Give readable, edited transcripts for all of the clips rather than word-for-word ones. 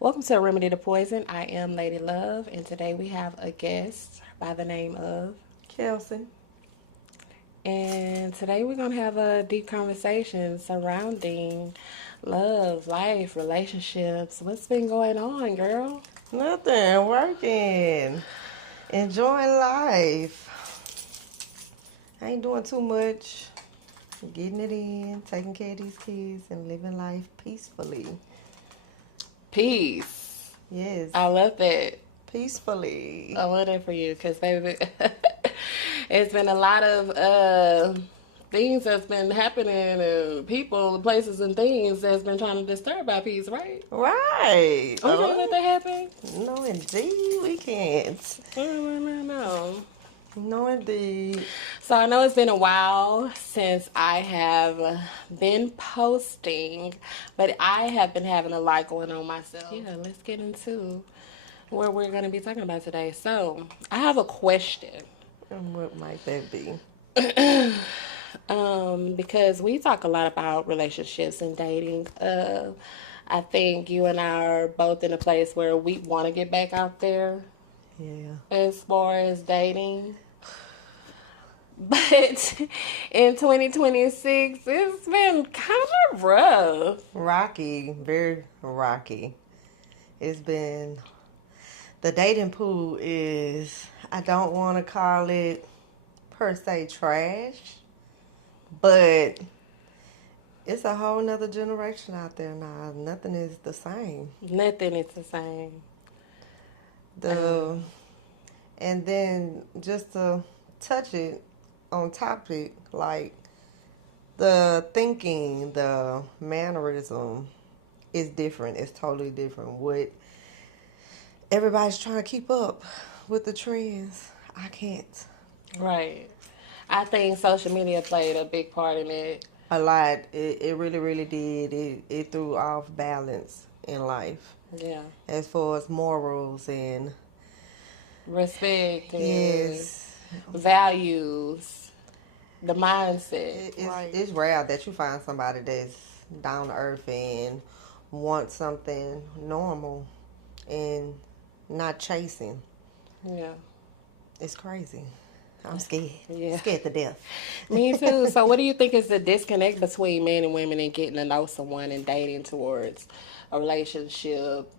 Welcome to Remedy to Poison. I am Lady Love, and today we have a guest by the name of Kelsey. And today we're going to have a deep conversation surrounding love, life, relationships. What's been going on, girl? Nothing. Working. Enjoying life. I ain't doing too much. Getting it in, taking care of these kids, and living life peacefully. Peace. Yes. I love that. Peacefully. I love that for you because, baby, it's been a lot of things that's been happening and people, places, and things that's been trying to disturb our peace, right? Right. We can't let that happen. No, indeed, we can't. No. No, indeed. So I know it's been a while since I have been posting, but I have been having a lot going on myself. Yeah, let's get into what we're going to be talking about today. So I have a question. And what might that be? Because we talk a lot about relationships and dating. I think you and I are both in a place where we want to get back out there. Yeah. As far as dating. But in 2026, it's been kind of rough. Rocky. Very rocky. It's been... The dating pool is... I don't want to call it per se trash, but it's a whole nother generation out there now. Nothing is the same. Nothing is the same. And then just to touch it on topic, like the thinking, the mannerism is different. It's totally different. What everybody's trying to keep up with the trends, I can't. Right. I think social media played a big part in it. A lot. It really, really did. It threw off balance in life. Yeah. As far as morals and respect and yes, values, the mindset. It's rare that you find somebody that's down to earth and wants something normal and not chasing. Yeah. It's crazy. I'm scared. Yeah. Scared to death. Me too. So what do you think is the disconnect between men and women and getting to know someone and dating towards a relationship,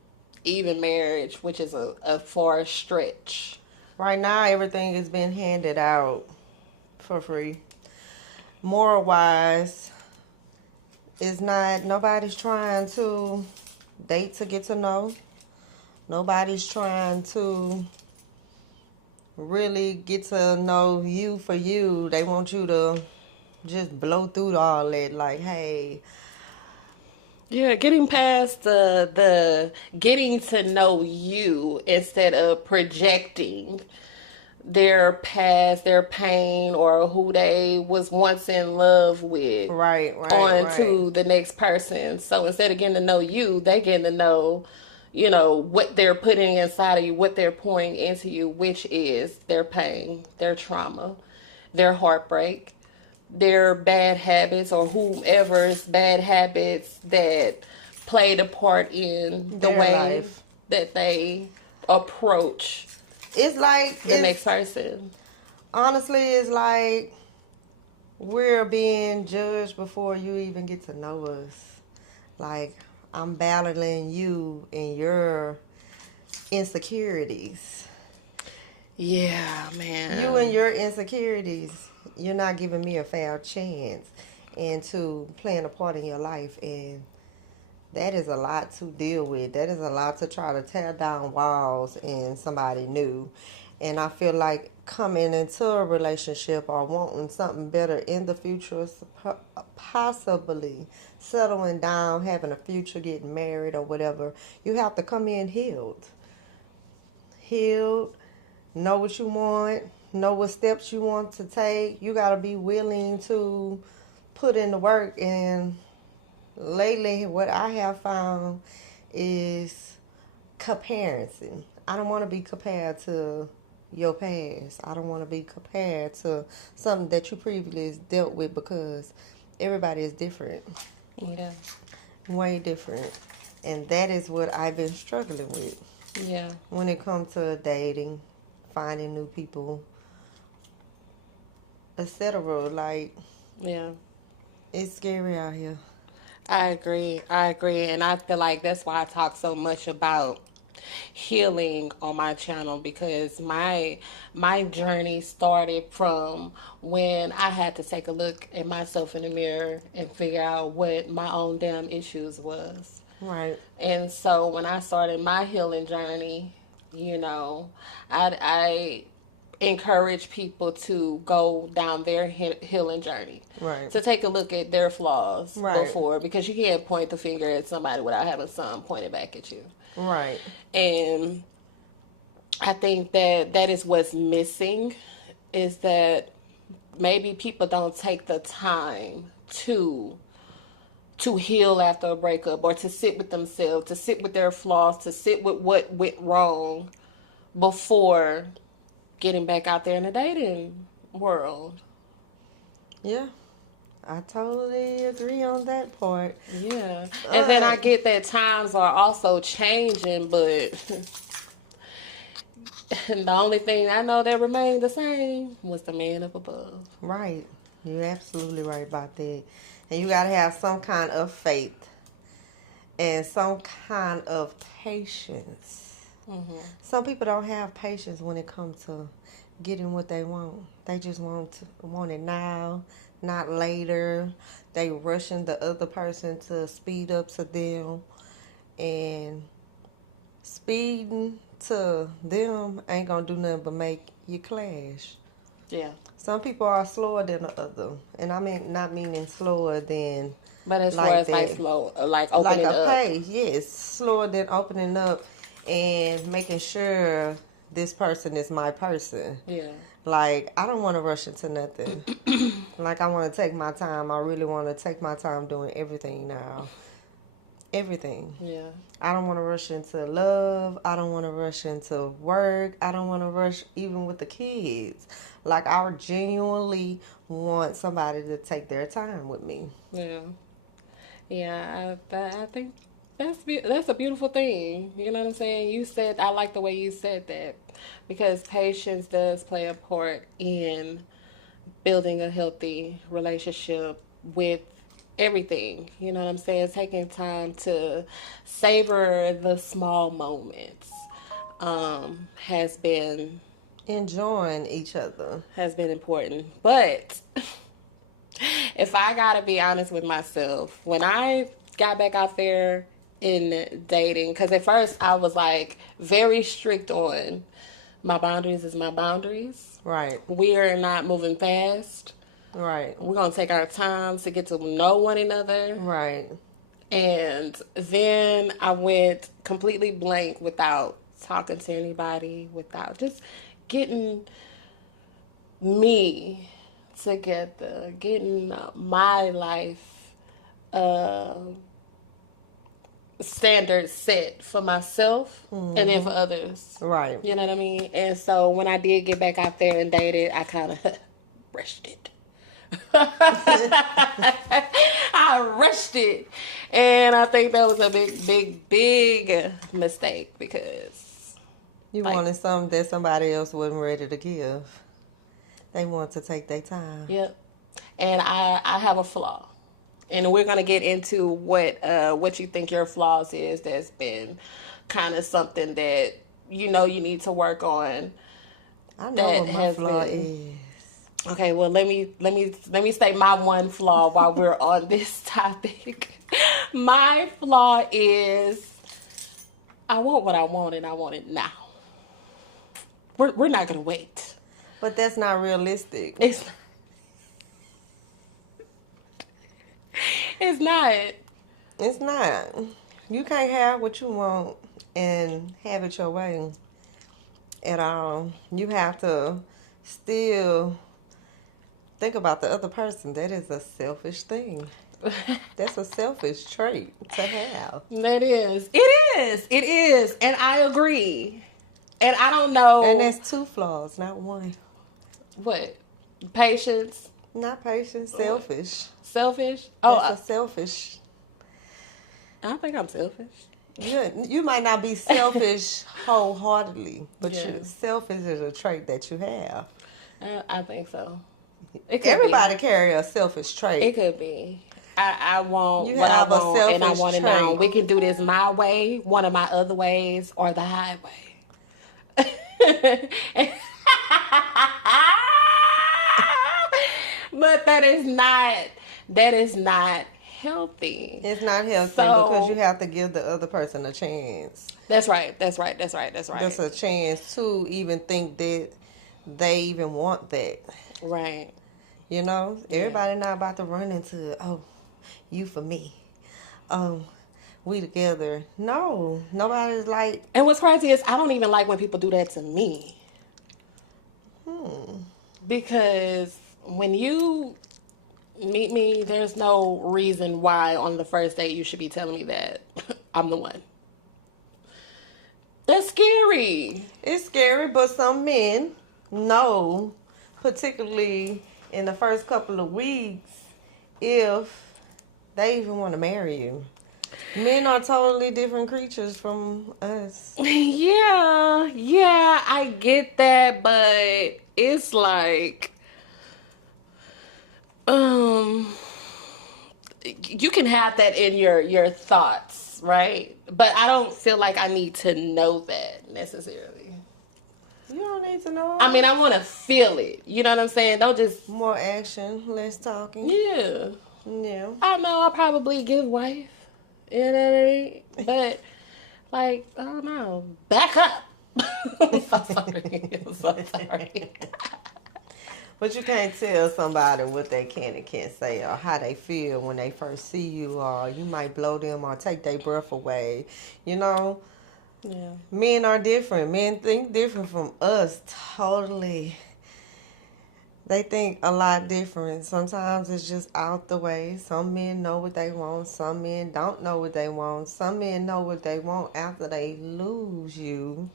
even marriage, which is a far stretch? Right now, everything is being handed out for free. Moral wise, it's not, nobody's trying to date to get to know. Nobody's trying to really get to know you for you. They want you to just blow through all that, like, hey. Yeah, getting past the getting to know you instead of projecting their past, their pain, or who they was once in love with, right, to the next person. So instead of getting to know you, they getting to know, what they're putting inside of you, what they're pouring into you, which is their pain, their trauma, their heartbreak, their bad habits, or whomever's bad habits that played a part in the way life that they approach. It's like the next person. Honestly, it's like we're being judged before you even get to know us. Like, I'm battling you and your insecurities. Yeah, man. You and your insecurities. You're not giving me a fair chance into playing a part in your life. And that is a lot to deal with. That is a lot to try to tear down walls in somebody new. And I feel like coming into a relationship or wanting something better in the future, possibly settling down, having a future, getting married or whatever, you have to come in healed. Healed, know what you want, know what steps you want to take. You got to be willing to put in the work. And lately, what I have found is comparison. I don't want to be compared to your past. I don't want to be compared to something that you previously dealt with, because everybody is different. Yeah. Way different. And that is what I've been struggling with. Yeah. When it comes to dating, finding new people, etc. Like, Yeah. it's scary out here. I agree. I agree. And I feel like that's why I talk so much about healing on my channel, because my journey started from when I had to take a look at myself in the mirror and figure out what my own damn issues was. Right. And so when I started my healing journey, you know, I encourage people to go down their healing journey, Right. to take a look at their flaws Right. before, because you can't point the finger at somebody without having some pointed back at you. Right. And I think that that is what's missing, is that maybe people don't take the time to heal after a breakup, or to sit with themselves, to sit with their flaws, to sit with what went wrong before getting back out there in the dating world. Yeah. I totally agree on that part. Yeah. And then I get that times are also changing, but the only thing I know that remained the same was the man up above. Right. You're absolutely right about that. And you got to have some kind of faith and some kind of patience. Mm-hmm. Some people don't have patience when it comes to getting what they want. They just want it now, not later. They rushing the other person to speed up to them, and speeding to them ain't gonna do nothing but make you clash. Yeah. Some people are slower than the other, and I mean not meaning slower than But as like far as that, like slow, like like opening a up. pace, yes, slower than opening up and making sure this person is my person. Yeah. Like, I don't want to rush into nothing. Like, I want to take my time. I really want to take my time doing everything now. Everything. Yeah. I don't want to rush into love. I don't want to rush into work. I don't want to rush even with the kids. Like, I genuinely want somebody to take their time with me. Yeah. Yeah. I think that's a beautiful thing. You know what I'm saying? You said, I like the way you said that, because patience does play a part in building a healthy relationship with everything. You know what I'm saying? Taking time to savor the small moments has been Enjoying each other. important. But if I gotta be honest with myself, when I got back out there in dating, because at first I was like very strict on my boundaries is my boundaries. Right. We are not moving fast. Right. We're going to take our time to get to know one another. Right. And then I went completely blank without talking to anybody, without just getting me together, getting my life standards set for myself and then for others. Right. You know what I mean? And so when I did get back out there and dated, I kind of rushed it. I rushed it. And I think that was a big mistake, because You wanted something that somebody else wasn't ready to give. They want to take their time. Yep. And I have a flaw. And we're gonna get into what you think your flaws is. That's been kind of something that you need to work on. I know what my flaw is. Okay, well let me say my one flaw while we're on this topic. My flaw is I want what I want, and I want it now. We're not gonna wait. But that's not realistic. It's not. It's not. You can't have what you want and have it your way at all. You have to still think about the other person. That is a selfish thing. That's a selfish trait to have. That is. It is. And I agree. And I don't know. And that's two flaws, not one. What? Patience? Not patient, selfish. Selfish? That's a selfish. I think I'm selfish. You might not be selfish wholeheartedly, but Yeah. selfish is a trait that you have. I think so. It could Everybody be. carry a selfish It trait. could be. I want You what I have a want, and I selfish want it now. trait. We can do this my way, one of my other ways, or the highway. But that is not healthy. It's not healthy because you So have to give the other person a chance. that's right. That's right. That's right. That's Just right. a chance to even think that they even want that. Right. You know, Yeah. everybody not about to run into, oh, you for me. Oh, we together. No, nobody's like, And what's crazy is I don't even like when people do that to me. Because when you meet me, there's no reason why on the first date you should be telling me that I'm the one. That's scary. it's scary, but some men know, particularly in the first couple of weeks, if they even want to marry you. Men are totally different creatures from us. Yeah, I get that, but it's like, um, you can have that in your thoughts, right? But I don't feel like I need to know that necessarily. You don't need to know. I mean, I want to feel it. You know what I'm saying? Don't just, More action, less talking. yeah. Yeah. I know I'll probably give wife. You know what I mean? But, like, I don't know. Back up. I'm so sorry. I'm so sorry. But you can't tell somebody what they can and can't say or how they feel when they first see you, or you might blow them or take their breath away. You know, Yeah. men are different. Men think different from us totally. They think a lot different. Sometimes it's just out the way. Some men know what they want. Some men don't know what they want. Some men know what they want after they lose you.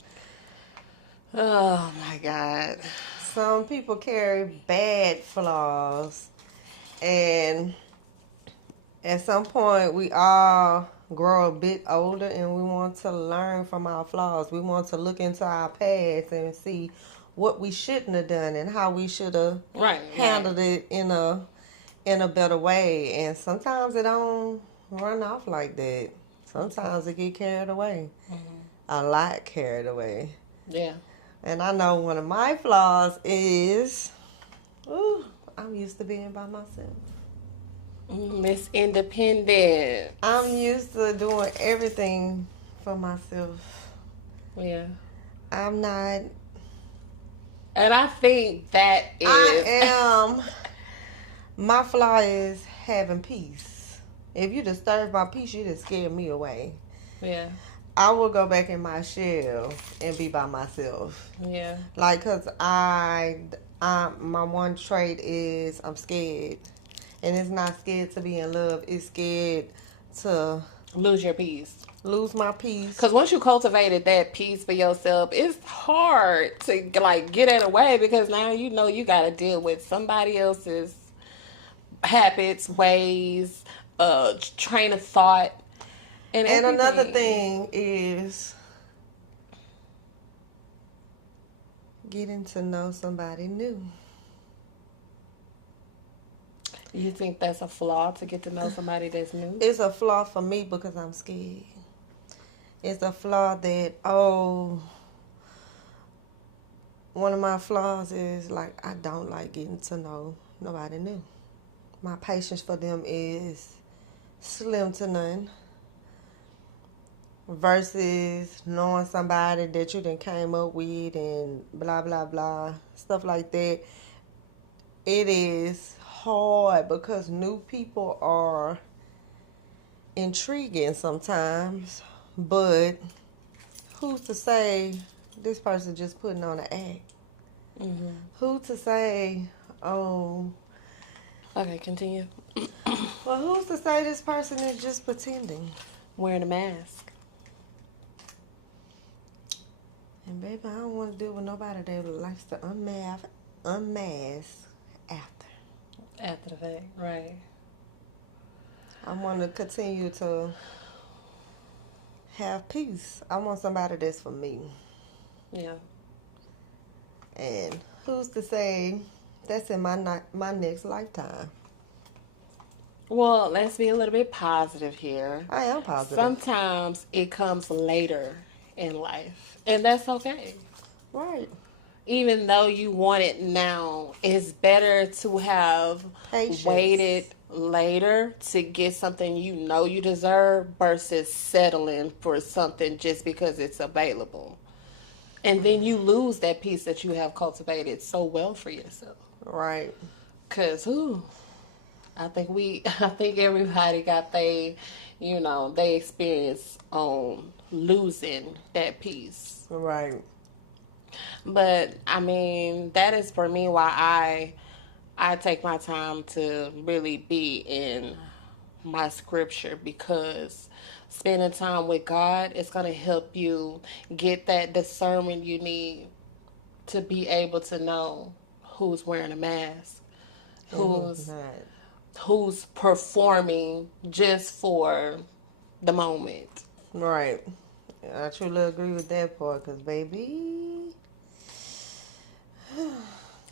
Oh, my God. Some people carry bad flaws, and at some point we all grow a bit older and we want to learn from our flaws. We want to look into our past and see what we shouldn't have done and how we should have handled it in a better way. And sometimes it don't run off like that. Sometimes it get carried away. A lot carried away. Yeah. And I know one of my flaws is, I'm used to being by myself. Miss Independent. I'm used to doing everything for myself. Yeah. I'm not. And I think that is. My flaw is having peace. If you disturb my peace, you just scare me away. Yeah. I will go back in my shell and be by myself. Yeah. Like, cause my one trait is I'm scared, and it's not scared to be in love. It's scared to Lose your peace. lose my peace. Because once you cultivated that peace for yourself, it's hard to like get it away because now you know you got to deal with somebody else's habits, ways, train of thought, and another everything. thing is getting to know somebody new. You think that's a flaw to get to know somebody that's new? It's a flaw for me because I'm scared. It's a flaw that, one of my flaws is like I don't like getting to know nobody new. My patience for them is slim to none. Versus knowing somebody that you done came up with and blah, blah, blah, stuff like that. It is hard because new people are intriguing sometimes, but who's to say this person just putting on an act? Mm-hmm. Who to say, Okay, continue. well, who's to say this person is just pretending? Wearing a mask. And baby, I don't want to deal with nobody that likes to unmask after. After the fact, right. I want to continue to have peace. I want somebody that's for me. Yeah. And who's to say that's in my next lifetime? Well, let's be a little bit positive here. I am positive. Sometimes it comes later in life, and that's okay. Right. Even though you want it now, it's better to have Patience. waited later to get something you know you deserve versus settling for something just because it's available. And then you lose that piece that you have cultivated so well for yourself. Right. Cause I think everybody got they experience on losing that piece. Right. But I mean, that is for me why I take my time to really be in my scripture, because spending time with God is going to help you get that discernment you need to be able to know who's wearing a mask, And who's who's not. who's performing just for the moment. Right. I truly agree with that part because, baby.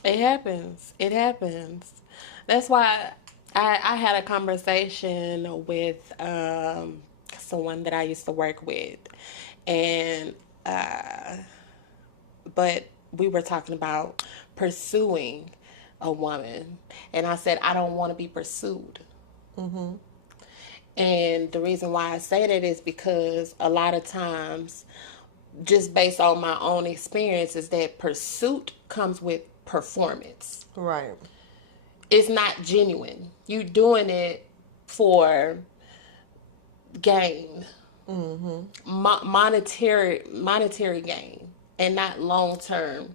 It happens. It happens. That's why I had a conversation with someone that I used to work with, and but we were talking about pursuing a woman, and I said I don't want to be pursued. Mm-hmm. And the reason why I say that is because a lot of times, just based on my own experience, is that pursuit comes with performance. Right. It's not genuine. You doing it for gain, Mm-hmm. monetary gain, and not long term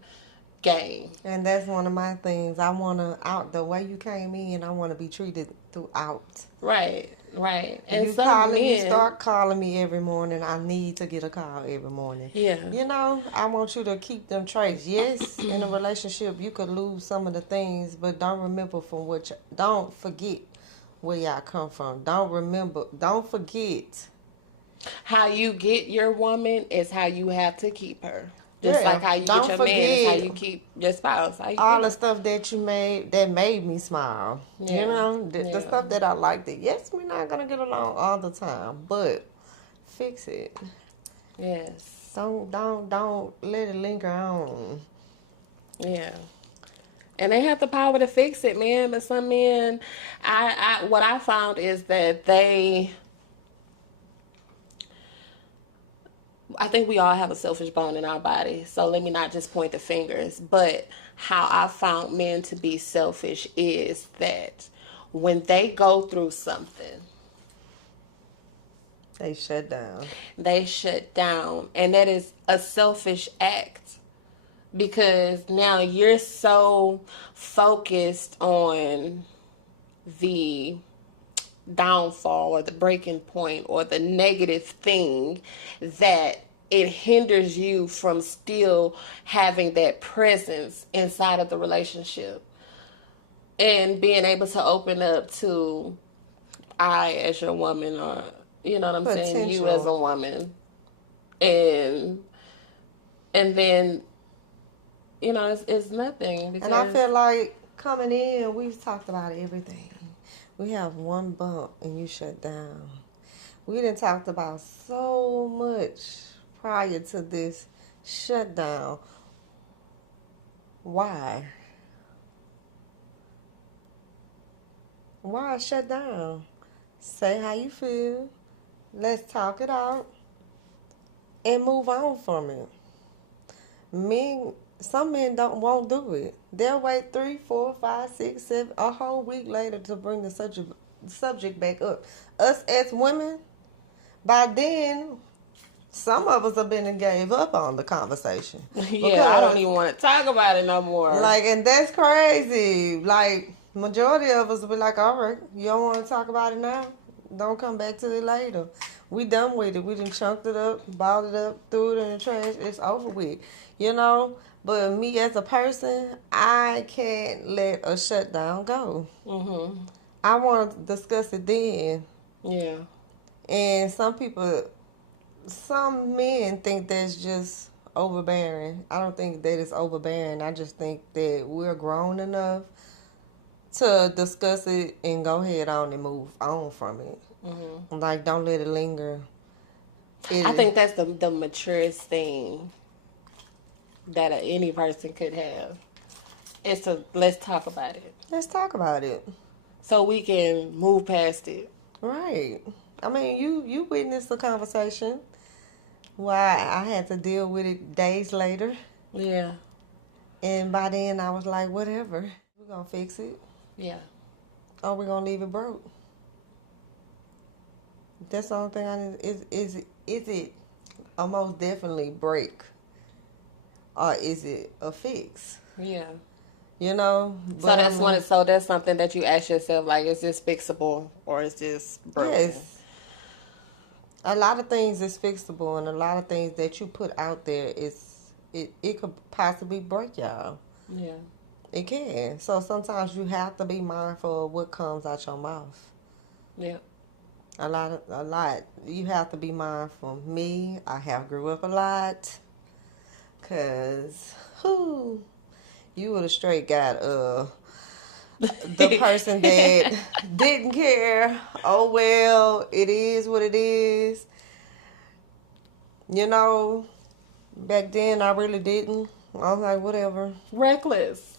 gain. And that's one of my things. I want to, out the way you came in, I want to be treated throughout. Right, right. And You some calling, you men, start calling me every morning. I need to get a call every morning. yeah, You know, I want you to keep them traits. Yes, in a relationship, you could lose some of the things, but don't remember from don't forget where y'all come from. Don't forget. how you get your woman is how you have to keep her. Just like Yeah, how you get don't your man is how forget you keep your spouse. How you all get the it. stuff that you made that made me smile. You Yeah, know, the yeah, stuff that I liked. It. Yes, we're not gonna get along all the time, but fix it. yes, Don't let it linger on. yeah. And they have the power to fix it, man. But some men, what I found is that I think we all have a selfish bone in our body. So let me not just point the fingers. But how I found men to be selfish is that when they go through something, They shut down. they shut down. And that is a selfish act, because now you're so focused on the downfall or the breaking point or the negative thing that it hinders you from still having that presence inside of the relationship and being able to open up to I as your woman, or you know what I'm saying, you as a Potential. woman. And then it's nothing And I because feel like coming in, we've talked about everything. We have one bump and you shut down. We done talked about so much prior to this shutdown. Why? Why shut down? Say how you feel. Let's talk it out and move on from it. Some men won't do it. They'll wait 3, 4, 5, 6, 7, a whole week later to bring the subject back up. Us as women, by then, some of us have been and gave up on the conversation yeah, I don't because, even want to talk about it no more. and that's crazy. Majority of us will be like, all right, you don't want to talk about it now? Don't come back to it later. We done with it. We done chunked it up, balled it up, threw it in the trash. It's over with, you know. But me as a person, I can't let a shutdown go. Mhm. I want to discuss it then. Yeah. And some people some men think that's just overbearing. I don't think that it's overbearing. I just think that we're grown enough to discuss it and go ahead on and move on from it. Like, don't let it linger. I think that's the maturest thing that any person could have. Is to let's talk about it. Let's talk about it. So we can move past it. Right. I mean, you witnessed the conversation. Why I had to deal with it days later. Yeah. And by then I was like, whatever. We're going to fix it. Yeah. Or we're going to leave it broke. That's the only thing I need. Is it a most definitely break? Or is it a fix? Yeah. You know? So that's something that you ask yourself, like, is this fixable or is this broken? Yes. A lot of things is fixable, and a lot of things that you put out there it could possibly break y'all. Yeah. It can. So sometimes you have to be mindful of what comes out your mouth. Yeah. A lot. You have to be mindful. Me, I have grew up a lot. Cause you would have straight got the person that didn't care. Oh well, it is what it is. You know, back then I really didn't. I was like, whatever. Reckless.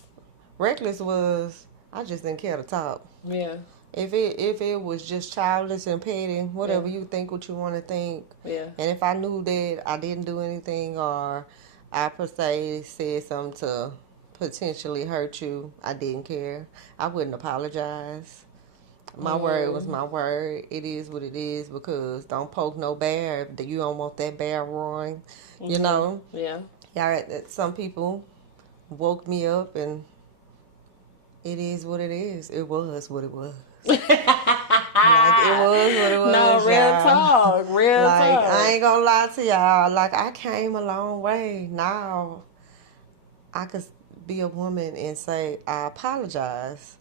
Reckless was I just didn't care to talk. Yeah. If it was just childish and petty, whatever you think what you want to think. Yeah. And if I knew that I didn't do anything or I per se said something to potentially hurt you, I didn't care. I wouldn't apologize. My word was my word. It is what it is, because don't poke no bear if you don't want that bear roaring. You know? Yeah. Yeah. Some people woke me up, and it is what it is. It was what it was. Like, it was what it was. No, real y'all. talk. Real Like, talk. I ain't gonna lie to y'all. Like, I came a long way. Now, I could be a woman and say, I apologize.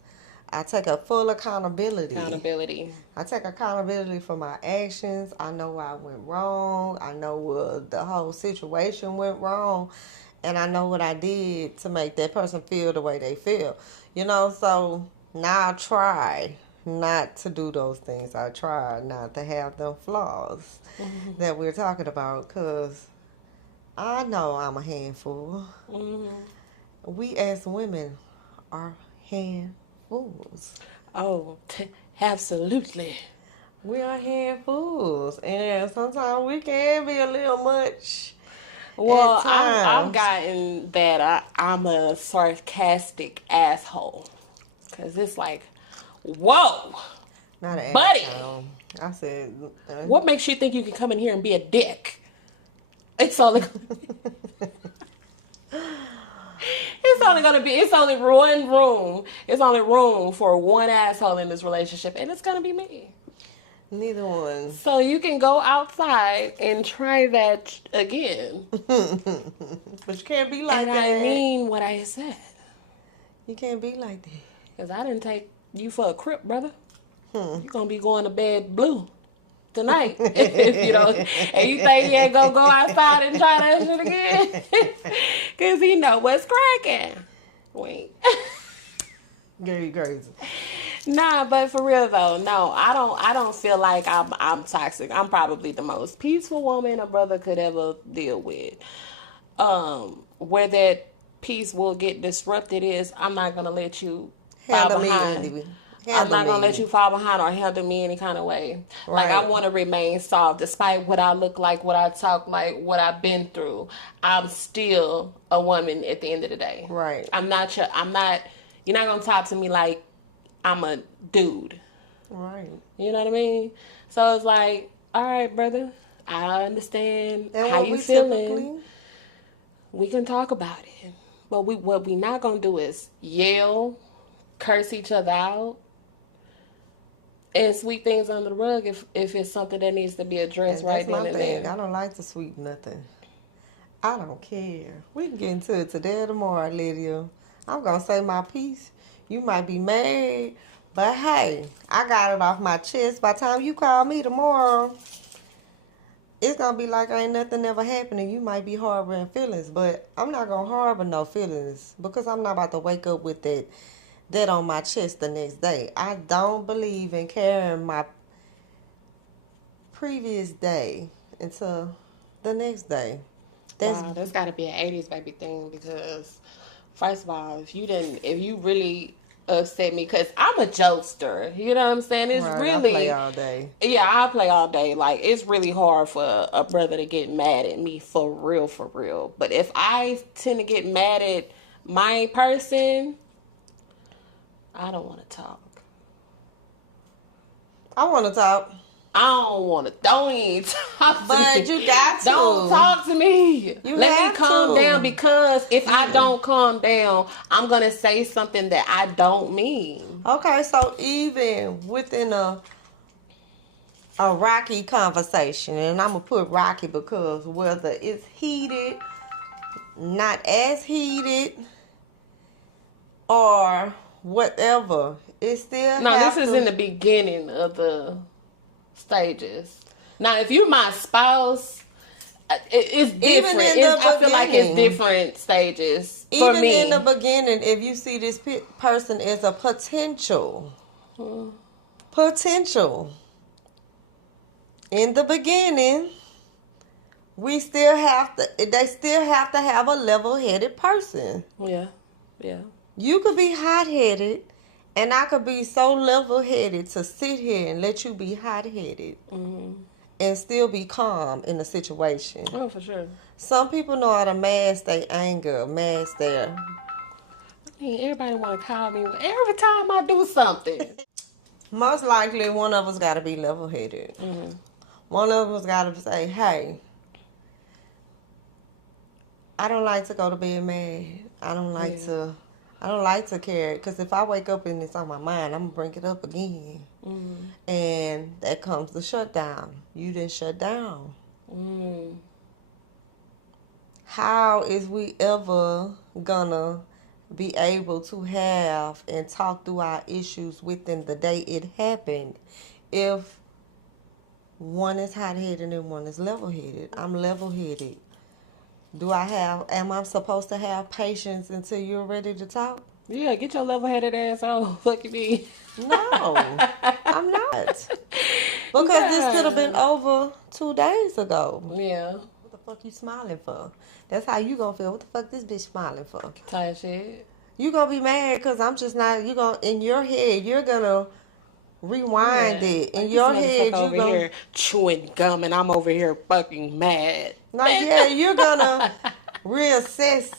I take a full accountability. I take accountability for my actions. I know where I went wrong. I know where the whole situation went wrong. And I know what I did to make that person feel the way they feel. You know, so now I try not to do those things. I try not to have them flaws that we're talking about, because I know I'm a handful. We as women are handfuls. Oh, absolutely. We are handfuls. And sometimes we can be a little much. Well, I've gotten that I'm a sarcastic asshole. Because it's like, whoa, Not an buddy. asshole. I said, what makes you think you can come in here and be a dick? It's only it's only one room. It's only room for one asshole in this relationship, and it's gonna be me. Neither one. So you can go outside and try that again. But you can't be like and that. I mean what I said. You can't be like that. Because I didn't take you for a crip, brother. You're going to be going to bed blue tonight. If you don't, and you think he ain't going to go outside and try that shit again? Because he know what's cracking. Wink. Girl, you crazy. Nah, but for real though, no, I don't feel like I'm toxic. I'm probably the most peaceful woman a brother could ever deal with. Where that peace will get disrupted is I'm not gonna let you fall behind. I'm not gonna let you fall behind or handle me any kind of way. Right. Like, I want to remain soft, despite what I look like, what I talk like, what I've been through. I'm still a woman at the end of the day. Right. I'm not. You're not gonna talk to me like I'm a dude. Right. You know what I mean? So it's like, all right, brother, I understand how you feeling. We can talk about it. But what we not gonna do is yell, curse each other out, and sweep things under the rug if it's something that needs to be addressed right then and there. I don't like to sweep nothing. I don't care. We can get into it today or tomorrow, Lydia. I'm gonna say my piece. You might be mad, but hey, I got it off my chest. By the time you call me tomorrow, it's gonna be like ain't nothing ever happening. You might be harboring feelings, but I'm not gonna harbor no feelings because I'm not about to wake up with that on my chest the next day. I don't believe in carrying my previous day into the next day. Wow, that's got to be an '80s baby thing because, first of all, if you really upset me, because I'm a jokester, you know what I'm saying? It's right. I play really, all day. yeah, I play all day. Like, it's really hard for a brother to get mad at me for real, for real. But if I tend to get mad at my person, I don't want to talk. I want to talk. I don't want to. Don't even talk to me. But you got to. Don't talk to me. You Let have me calm to. down because if I don't calm down, I'm going to say something that I don't mean. Okay, so even within a rocky conversation, and I'm going to put rocky because whether it's heated, not as heated, or whatever, it still No, this is in the beginning of the stages. Now, if you're my spouse, it's different. I feel like it's different stages for even me. In the beginning, if you see this person as a potential, in the beginning, they still have to have a level-headed person. Yeah. You could be hot-headed, and I could be so level-headed to sit here and let you be hot-headed and still be calm in the situation. Oh, for sure. Some people know how to mask their anger, mask their... I mean, everybody want to call me every time I do something. Most likely, one of us got to be level-headed. One of us got to say, hey, I don't like to go to bed mad. I don't like to carry it. Because if I wake up and it's on my mind, I'm going to bring it up again. And that comes the shutdown. You didn't shut down. How is we ever going to be able to have and talk through our issues within the day it happened if one is hot-headed and one is level-headed? I'm level-headed. Am I supposed to have patience until you're ready to talk? Yeah, get your level-headed ass on. Look at me. No, I'm not. Because this could have been over 2 days ago. Yeah. What the fuck you smiling for? That's how you gonna feel. What the fuck this bitch smiling for? Tired shit. You gonna be mad because I'm just not, in your head, you're gonna rewind it. In your head, you over here chewing gum and I'm over here fucking mad. Like, yeah, you're gonna reassess.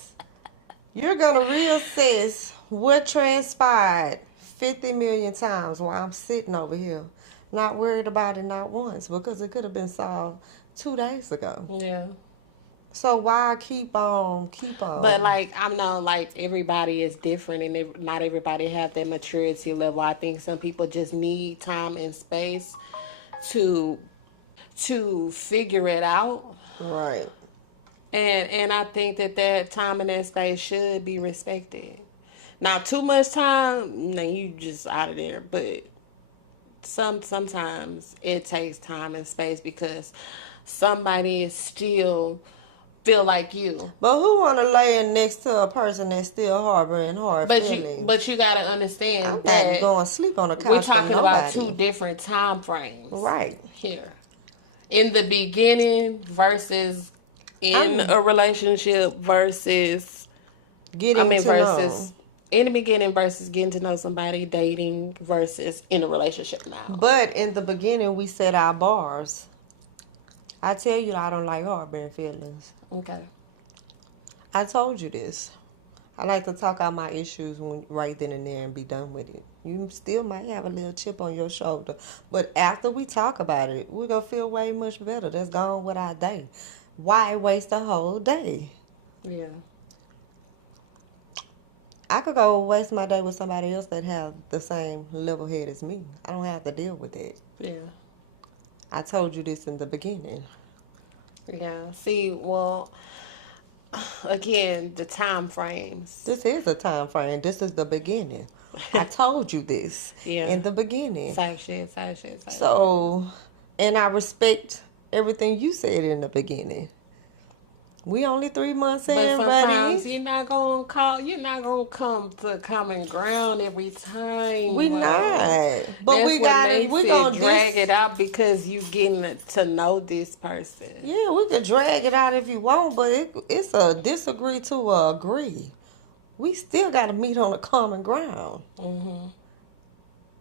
You're gonna reassess what transpired 50 million times while I'm sitting over here, not worried about it not once, because it could have been solved 2 days ago. Yeah. So why keep on? But I know everybody is different and not everybody have that maturity level. I think some people just need time and space to figure it out. Right. And I think that time and that space should be respected. Now, too much time, then you just out of there. But sometimes it takes time and space because somebody is still feel like you. But who want to lay next to a person that's still harboring hard feelings? But you got to understand I'm that not going to sleep on a couch. We're talking about two different time frames. Right. Here. In the beginning versus in a relationship versus in the beginning versus getting to know somebody, dating versus in a relationship now. But in the beginning, we set our bars. I tell you I don't like harboring feelings. Okay. I told you this. I like to talk out my issues right then and there and be done with it. You still might have a little chip on your shoulder. But after we talk about it, we're going to feel way much better. That's gone with our day. Why waste a whole day? Yeah. I could go waste my day with somebody else that have the same level head as me. I don't have to deal with it. Yeah. I told you this in the beginning. Yeah. See, well, again, the time frames. This is a time frame. This is the beginning. I told you this in the beginning. Same shit. So, and I respect everything you said in the beginning. We only 3 months But in, sometimes buddy. you're not gonna come to common ground every We time. not. But That's we what got it. makes We it gonna drag it out because you getting to know this person. Yeah, we could drag it out if you want, but it's a disagree to a agree. We still got to meet on a common ground. Mm-hmm.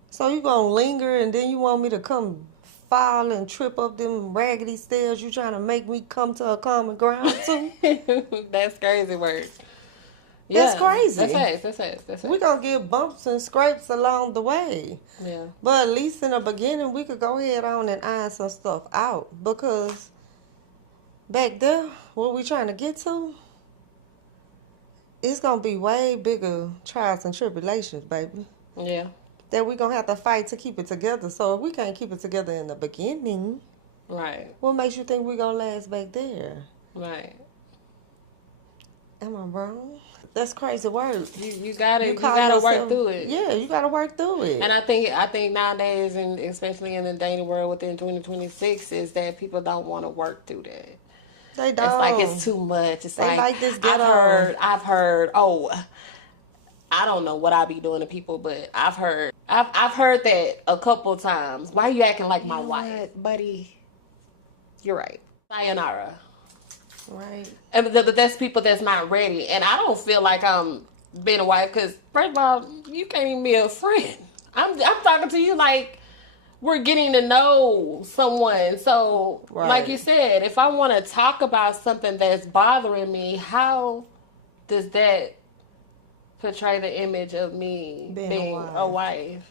So you gonna linger, and then you want me to come fall and trip up them raggedy stairs? You trying to make me come to a common ground too? That's crazy work. That's Yeah, crazy. That's facts. We gonna get bumps and scrapes along the way. Yeah. But at least in the beginning, we could go ahead on and iron some stuff out, because back there, what we trying to get to, it's gonna be way bigger trials and tribulations, baby. Yeah. That we gonna have to fight to keep it together. So if we can't keep it together in the beginning, Right. what makes you think we gonna last back there? Right. Am I wrong? That's crazy work. You gotta yourself, work through it. Yeah, you gotta work through it. And I think nowadays, and especially in the dating world within 2026, is that people don't want to work through that. They don't. It's like it's too much. It's They like this ghetto. I've heard. Oh, I don't know what I be doing to people, but I've heard that a couple times. Why are you acting like my wife, buddy? You're right. Sayonara. Right. But that's people that's not ready, and I don't feel like I'm being a wife because first of all, you can't even be a friend. I'm talking to you like we're getting to know someone. So, Right. like you said, if I want to talk about something that's bothering me, how does that portray the image of me being a wife?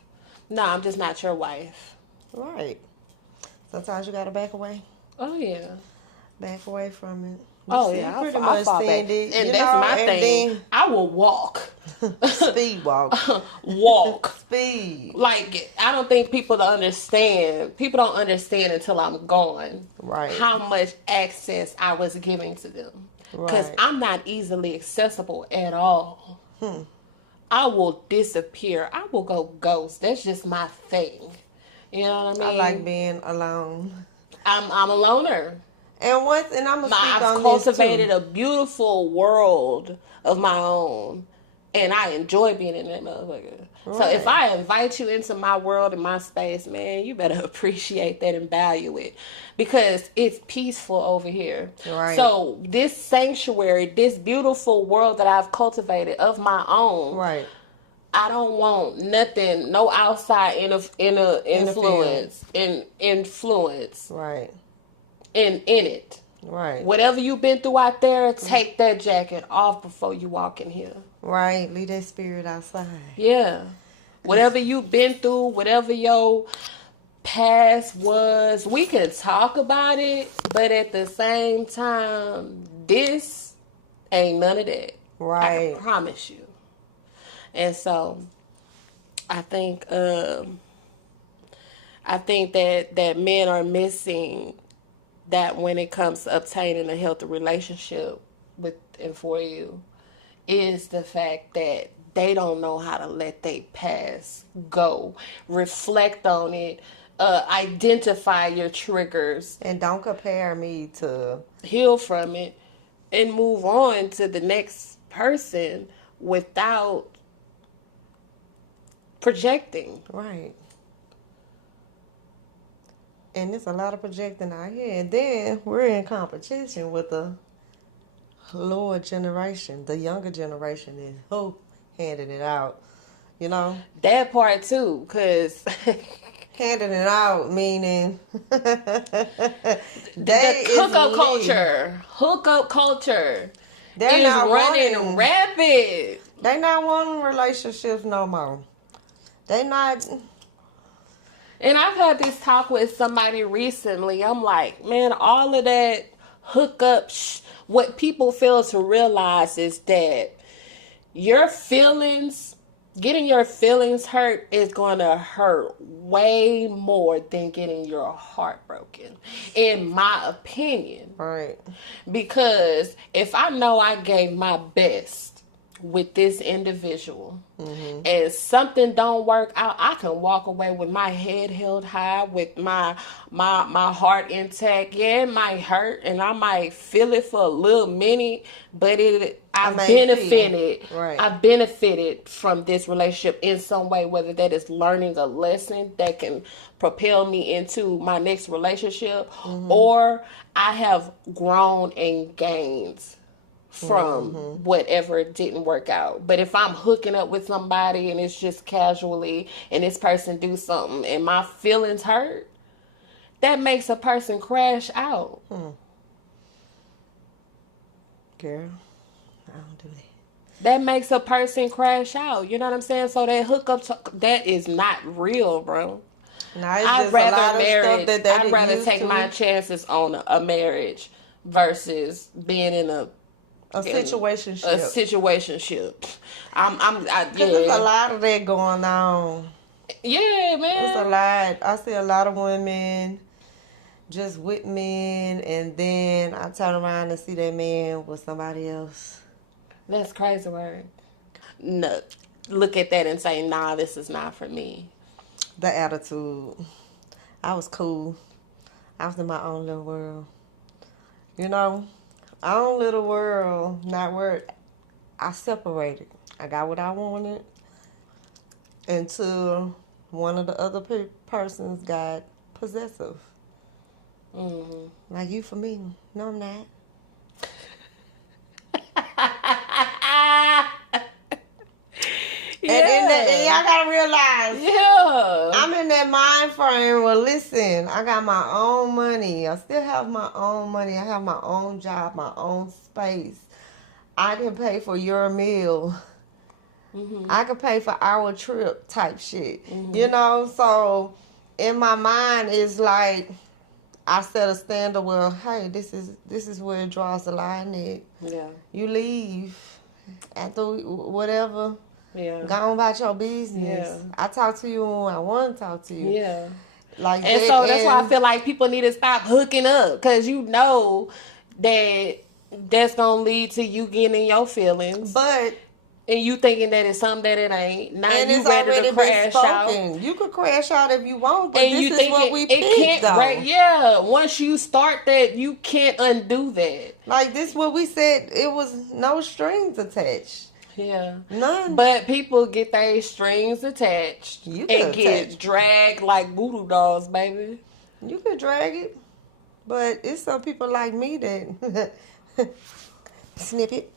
No, I'm just not your wife. Right. Sometimes you gotta back away. Oh yeah. Back away from it. Yeah, pretty I'll much fall back. send it. And you that's know, my and thing. I will walk. Speed walk. Walk. Speed. Like, I don't think people don't understand. People don't understand until I'm gone. Right. How much access I was giving to them. Because Right. I'm not easily accessible at all. I will disappear. I will go ghost. That's just my thing. You know what I mean? I like being alone. I'm a loner. And I'm gonna speak I've on cultivated this too. a beautiful world of my own, and I enjoy being in that motherfucker. Right. So if I invite you into my world and my space, man, you better appreciate that and value it, because it's peaceful over here. Right. So this sanctuary, this beautiful world that I've cultivated of my own, Right. I don't want nothing, no outside influence, Right. in it. Right. Whatever you've been through out there, take that jacket off before you walk in here. Right. Leave that spirit outside. Yeah. Whatever you've been through, whatever your past was, we can talk about it, but at the same time, this ain't none of that. Right. I can promise you. And so I think that men are missing that when it comes to obtaining a healthy relationship with and for you, is the fact that they don't know how to let their past go, reflect on it, identify your triggers, And don't compare me to. heal from it, and move on to the next person without projecting. Right. And there's a lot of projecting out here. And then we're in competition with the lower generation. The younger generation is handing it out. You know? That part too, because Handing it out, meaning the hookup culture They're is not running wanting, rapid. They not wanting relationships no more. They not. And I've had this talk with somebody recently. I'm like, man, all of that hookup, what people fail to realize is that your feelings, getting your feelings hurt is going to hurt way more than getting your heart broken, in my opinion. Right. Because if I know I gave my best with this individual, and something don't work out, I can walk away with my head held high, with my heart intact. Yeah, it might hurt, and I might feel it for a little minute, but I may feel. Right. I've benefited from this relationship in some way, whether that is learning a lesson that can propel me into my next relationship, or I have grown and gained from whatever didn't work out. But if I'm hooking up with somebody and it's just casually, and this person do something and my feelings hurt, that makes a person crash out. Girl, I don't do that. That makes a person crash out. You know what I'm saying? So that hookup, that is not real, bro. No, I'd rather take my chances on a marriage versus being in a situationship. A situationship. Yeah. There's a lot of that going on. Yeah, man. There's a lot. I see a lot of women just with men, and then I turn around and see that man with somebody else. That's crazy word. No, look at that and say, nah, this is not for me. The attitude. I was cool. I was in my own little world. You know, own little world, not where I separated. I got what I wanted until one of the other persons got possessive. Like, you for me. No, I'm not. And y'all gotta realize, I'm in that mind frame. Well, listen, I got my own money. I still have my own money. I have my own job, my own space. I can pay for your meal. I can pay for our trip type shit. You know, so in my mind, it's like I set a standard. Well, hey, this is where it draws the line at. Yeah. You leave after whatever. Yeah. Go on about your business. Yeah. I talk to you when I want to talk to you. Yeah. Like and that, so that's why I feel like people need to stop hooking up, because you know that that's gonna lead to you getting in your feelings. And you thinking that it's something that it ain't. Now and you it's ready already to crash out. You could crash out if you want, but and this you is what we picked, though. Right, yeah. Once you start that, you can't undo that. Like, this what we said. It was no strings attached. Yeah. None. But people get their strings attached and get dragged like voodoo dolls, baby. You could drag it. But it's some people like me that snip it.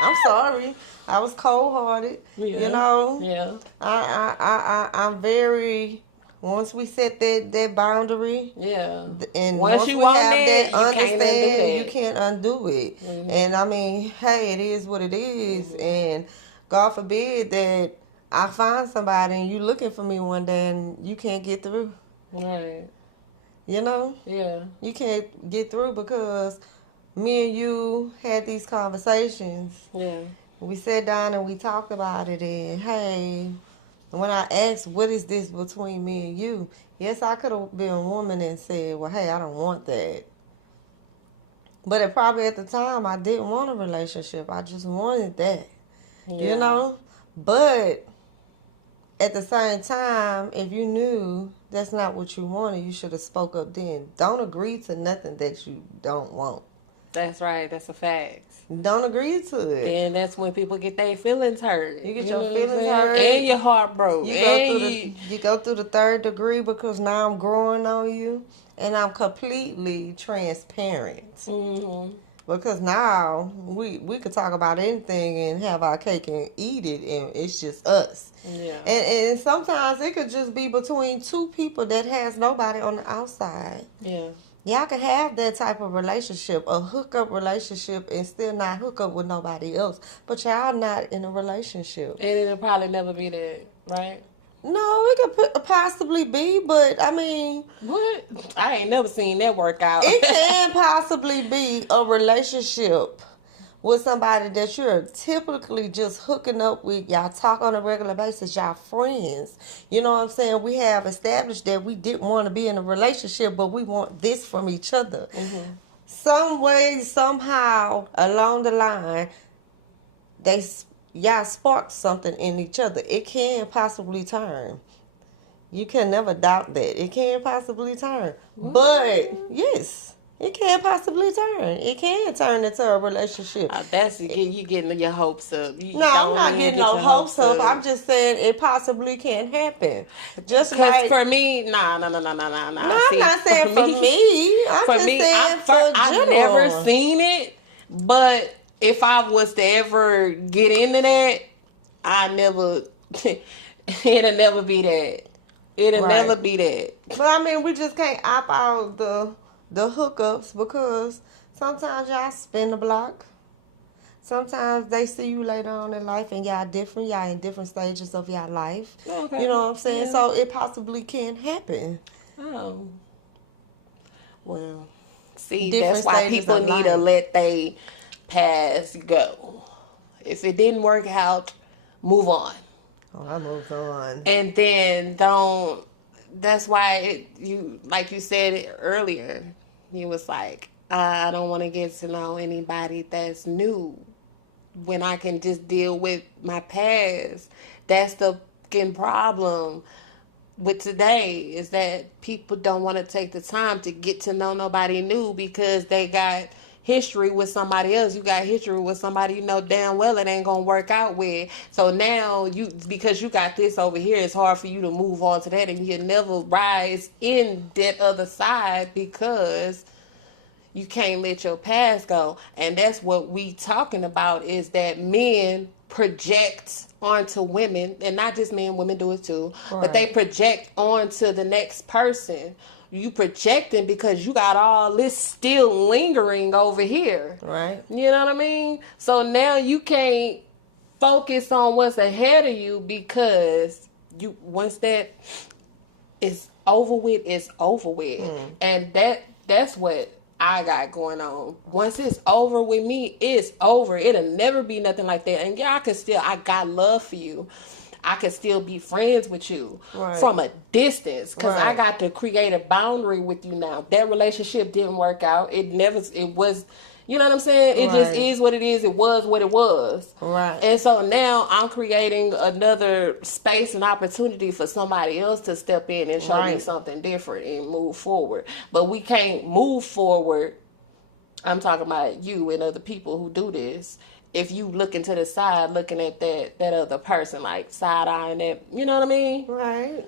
I'm sorry. I was cold-hearted. Yeah. You know? Yeah. I'm very... Once we set that boundary, and once you we have that understanding, you can't undo it. And I mean, hey, it is what it is. And God forbid that I find somebody and you looking for me one day and you can't get through. Right. You know? Yeah. You can't get through because me and you had these conversations. Yeah. We sat down and we talked about it, and hey, when I asked, what is this between me and you? Yes, I could have been a woman and said, well, hey, I don't want that. But probably at the time, I didn't want a relationship. I just wanted that. Yeah. You know? But at the same time, if you knew that's not what you wanted, you should have spoke up then. Don't agree to nothing that you don't want. That's right. That's a fact. Don't agree to it. And that's when people get their feelings hurt. You get your feelings hurt. And your heart broke. You go through the third degree because now I'm growing on you. And I'm completely transparent. Because now we could talk about anything and have our cake and eat it. And it's just us. Yeah. And sometimes it could just be between two people that has nobody on the outside. Yeah. Y'all can have that type of relationship, a hookup relationship, and still not hook up with nobody else. But y'all not in a relationship. And it'll probably never be that, right? No, it could possibly be, but I mean... What? I ain't never seen that work out. It can possibly be a relationship with somebody that you're typically just hooking up with. Y'all talk on a regular basis. Y'all friends. You know what I'm saying? We have established that we didn't want to be in a relationship, but we want this from each other. some way, somehow along the line, y'all spark something in each other. It can possibly turn. You can never doubt that. It can possibly turn. But yes, it can possibly turn. It can turn into a relationship. That's you getting your hopes up. You No, I'm don't not even getting get no your hopes up. I'm just saying it possibly can happen. Just Because like for me, nah. no, I'm See, not saying for me. I'm for just me, saying I've never general. seen it. But if I was to ever get into that, I never. It'll never be that. It'll never Right. be that. But I mean, we just can't opt out the hookups because sometimes y'all spin the block. Sometimes they see you later on in life and y'all different. Y'all in different stages of your life. Okay. You know what I'm saying? Yeah. So it possibly can happen. Oh. Well, see, that's Different why stages people of need to life. let they past go. If it didn't work out, move on. Oh, I moved on. And then don't. That's why you, like you said it earlier, you was like, I don't want to get to know anybody that's new when I can just deal with my past. That's the fucking problem with today, is that people don't want to take the time to get to know nobody new because they got history with somebody else. You got history with somebody you know damn well it ain't gonna work out with. So now because you got this over here, it's hard for you to move on to that, and you never rise in that other side because you can't let your past go. And that's what we talking about, is that men project onto women, and not just men, women do it too, but they project onto the next person. You projecting because you got all this still lingering over here. Right. You know what I mean? So now you can't focus on what's ahead of you because once that is over with, it's over with. And that's what I got going on. Once it's over with me, it's over. It'll never be nothing like that. And yeah, I got love for you. I can still be friends with you from a distance because I got to create a boundary with you now. That relationship didn't work out. It was, you know what I'm saying? It just is what it is. It was what it was. Right. And so now I'm creating another space and opportunity for somebody else to step in and show me something different and move forward. But we can't move forward. I'm talking about you and other people who do this. If you looking to the side, looking at that other person, like side eyeing that, you know what I mean? Right.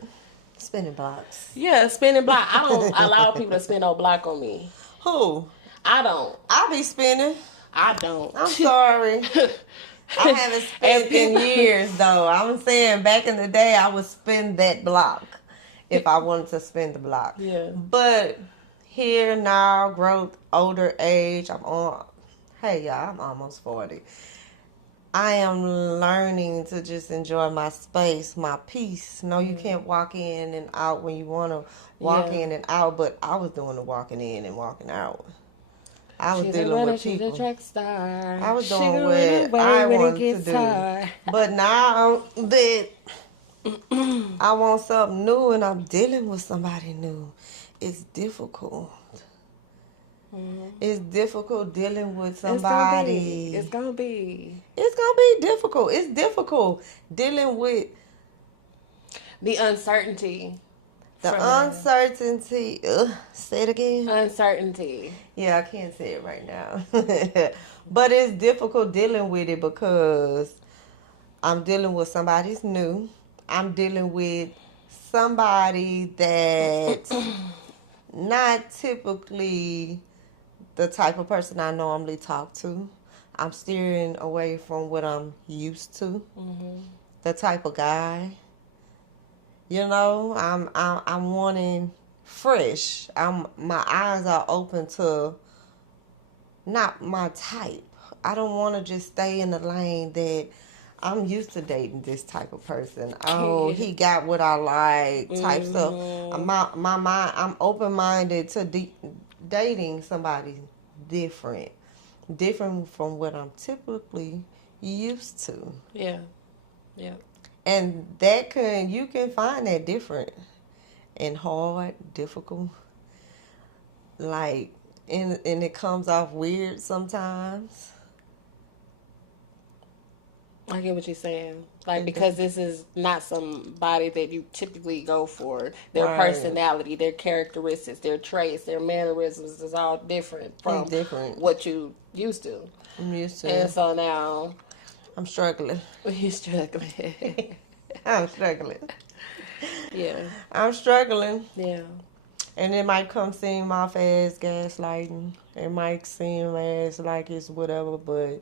Spinning blocks. Yeah, spinning block. I don't allow people to spin no block on me. Who? I don't. I be spinning. I don't. I'm sorry. I haven't spent in years though. I'm saying back in the day I would spin that block if I wanted to spin the block. Yeah. But here now, growth, older age, hey y'all, I'm almost 40. I am learning to just enjoy my space, my peace. No, you can't walk in and out when you want to walk in and out, but I was doing the walking in and walking out. I was dealing with people. She's a track star. I was doing what I wanted to do. But now that I want something new and I'm dealing with somebody new, it's difficult. Mm-hmm. It's difficult dealing with somebody. It's gonna be difficult. It's difficult dealing with the uncertainty. The uncertainty. Say it again. Uncertainty. Yeah, I can't say it right now. But it's difficult dealing with it because I'm dealing with somebody's new. I'm dealing with somebody that's not typically the type of person I normally talk to. I'm steering away from what I'm used to. Mm-hmm. The type of guy. You know, I'm wanting fresh. My eyes are open to not my type. I don't want to just stay in the lane that I'm used to dating this type of person. Oh, he got what I like type stuff. My mind, I'm open-minded to dating somebody different from what I'm typically used to. Yeah. Yeah. And you can find that different and hard, difficult. Like, and it comes off weird sometimes. I get what you're saying. Like, It, because this is not somebody that you typically go for. Their right. personality, their characteristics, their traits, their mannerisms is all different It's from different. what you used to. I'm used And to. so now I'm struggling. you're struggling. I'm struggling. Yeah. I'm struggling. Yeah. And it might come seem off as gaslighting. It might seem as like it's whatever, but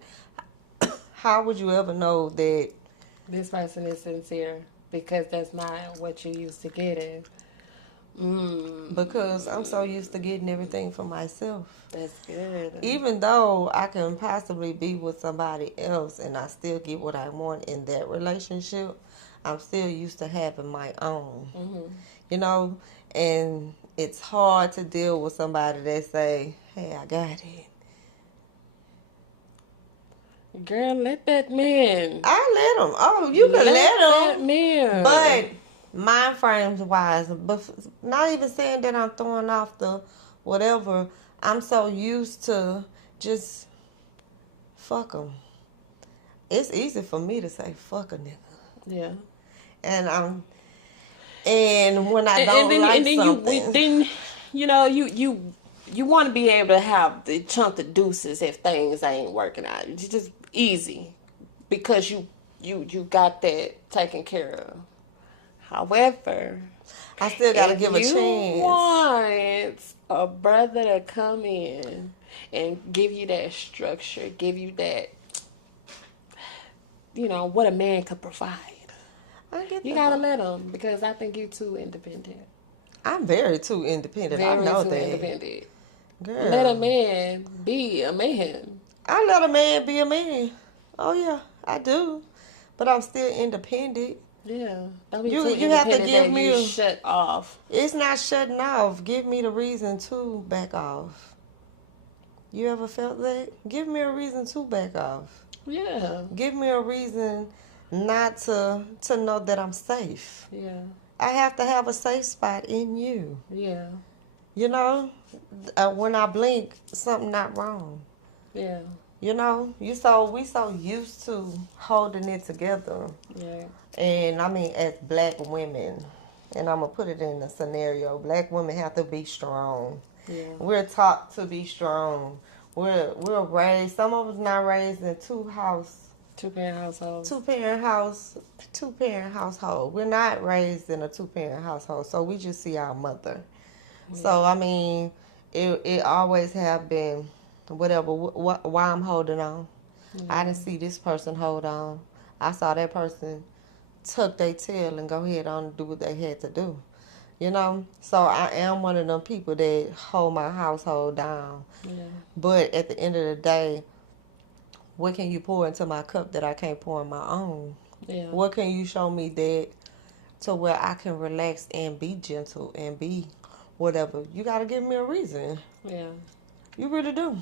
how would you ever know that? This person is sincere because that's not what you used to getting. Because I'm so used to getting everything for myself. That's good. Even though I can possibly be with somebody else and I still get what I want in that relationship, I'm still used to having my own. You know, and it's hard to deal with somebody that say, "Hey, I got it." Girl, let that man. I let them. Oh, you can let that them. man. But mind frames wise, but not even saying that I'm throwing off the whatever. I'm so used to just fuck them. It's easy for me to say fuck a nigga, Yeah. and when I don't something, you want to be able to have the chunk of deuces if things ain't working out. It's just easy because you got that taken care of. However, I still gotta if give a you chance. want a brother to come in and give you that structure, give you that, what a man could provide. You gotta let him, because I think you too independent. I'm very too independent. I Very know too that. independent. Girl. Let a man be a man. I let a man be a man. Oh yeah, I do. But I'm still independent. Yeah. Don't be You too you have to independent give that me you a, shut off. it's not shutting off. Give me the reason to back off. You ever felt that? Give me a reason to back off. Yeah. Give me a reason not to know that I'm safe. Yeah. I have to have a safe spot in you. Yeah. You know, when I blink, something not wrong. Yeah. You know, we so used to holding it together. Yeah. And I mean, as black women, and I'm gonna put it in a scenario, black women have to be strong. Yeah. We're taught to be strong. We're raised. Some of us not raised in Two-parent household. two parent household. We're not raised in a 2-parent household, so we just see our mother. Yeah. So I mean, it always have been whatever. Why I'm holding on. Yeah. I didn't see this person hold on. I saw that person tuck their tail and go ahead on and do what they had to do. You know? So I am one of them people that hold my household down. Yeah. But at the end of the day, what can you pour into my cup that I can't pour in my own? Yeah. What can you show me that to where I can relax and be gentle and be whatever? You got to give me a reason. Yeah. You really do.